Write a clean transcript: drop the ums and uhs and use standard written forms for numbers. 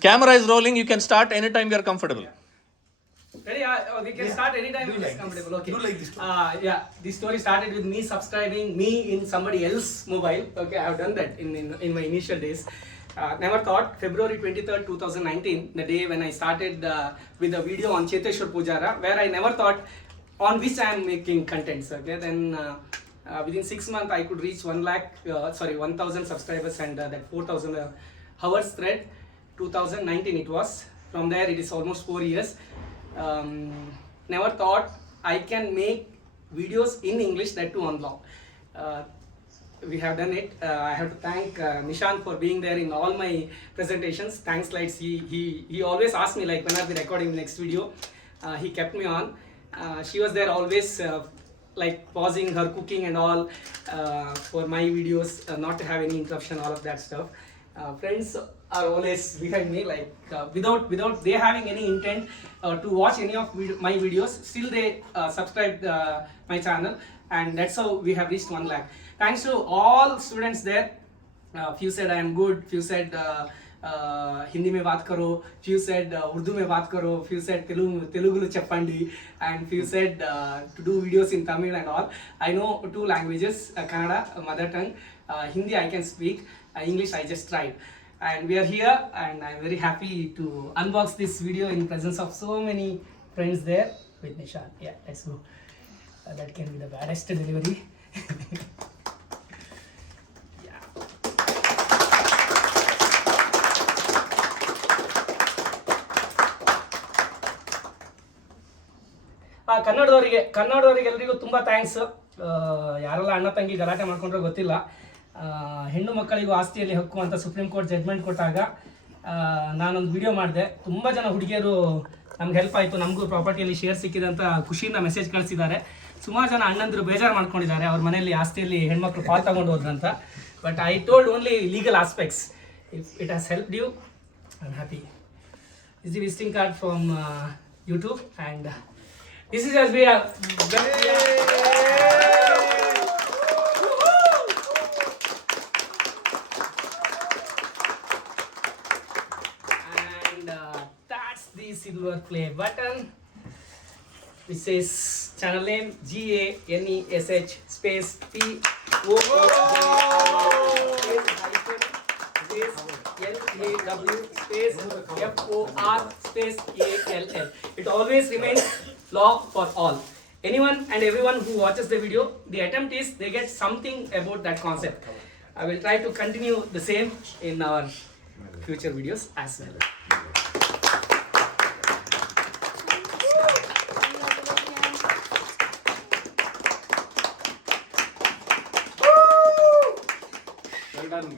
Camera is rolling. You can start anytime you are comfortable. Ready? We can start anytime it is comfortable. Okay. Do like this. Yeah, this story started with me subscribing me in somebody else's mobile. Okay, I have done that in my initial days. Never thought February 23rd, 2019, the day when I started with a video on Cheteshwar Pujara, where I never thought on which I am making contents. Okay, then within 6 months I could reach 1,000 subscribers and that 4,000 hours thread. 2019 it was. From there it is almost 4 years. Never thought I can make videos in English, that too on Lakh. We have done it. I have to thank Nishaan for being there in all my presentations. Thanks slides. He always asked me like when are we recording the next video. He kept me on. She was there always like pausing her cooking and all for my videos, not to have any interruption, all of that stuff. Friends are always behind me, like without they having any intent to watch any of my videos, still they subscribed my channel, and that's how we have reached 1 lakh. Thanks to all students there. Few said I am good, few said Hindi mein baat karo, few said Urdu mein baat karo, few said Telugu cheppandi, and few said to do videos in Tamil and all. I know 2 languages, Kannada, mother tongue, Hindi I can speak, English I just tried. And we are here, and I'm very happy to unbox this video in presence of so many friends there with Nishaan. Yeah, let's go. That can be the baddest delivery. ಕನ್ನಡದವರಿಗೆ ಎಲ್ರಿಗೂ ತುಂಬ thanks. ಯಾರೆಲ್ಲ ಅಣ್ಣ ತಂಗಿ ಗಲಾಟೆ ಮಾಡ್ಕೊಂಡ್ರೆ ಗೊತ್ತಿಲ್ಲ. ಹೆಣ್ಣು ಮಕ್ಕಳಿಗೂ ಆಸ್ತಿಯಲ್ಲಿ ಹಕ್ಕು ಅಂತ ಸುಪ್ರೀಂ ಕೋರ್ಟ್ ಜಡ್ಜ್ಮೆಂಟ್ ಕೊಟ್ಟಾಗ ನಾನೊಂದು ವಿಡಿಯೋ ಮಾಡಿದೆ. ತುಂಬ ಜನ ಹುಡುಗಿಯರು ನಮ್ಗೆ ಹೆಲ್ಪ್ ಆಯಿತು, ನಮಗೂ ಪ್ರಾಪರ್ಟಿಯಲ್ಲಿ ಶೇರ್ ಸಿಕ್ಕಿದೆ ಅಂತ ಖುಷಿಯಿಂದ ಮೆಸೇಜ್ ಕಳಿಸಿದ್ದಾರೆ. ಸುಮಾರು ಜನ ಅಣ್ಣಂದಿರು ಬೇಜಾರು ಮಾಡ್ಕೊಂಡಿದ್ದಾರೆ, ಅವ್ರ ಮನೆಯಲ್ಲಿ ಆಸ್ತಿಯಲ್ಲಿ ಹೆಣ್ಮಕ್ಳು ಪಾಲ್ ತಗೊಂಡು ಹೋದ್ರಂತ. But I told only legal aspects. If it has helped you, I am happy. Is the visiting card from YouTube, and this is as we are. And that's the silver play button, which says channel name GANESH space POOLAW space FOR space ALL. It always remains Lakh for all. Anyone and everyone who watches the video, the attempt is they get something about that concept. I will try to continue the same in our future videos as well. Well done.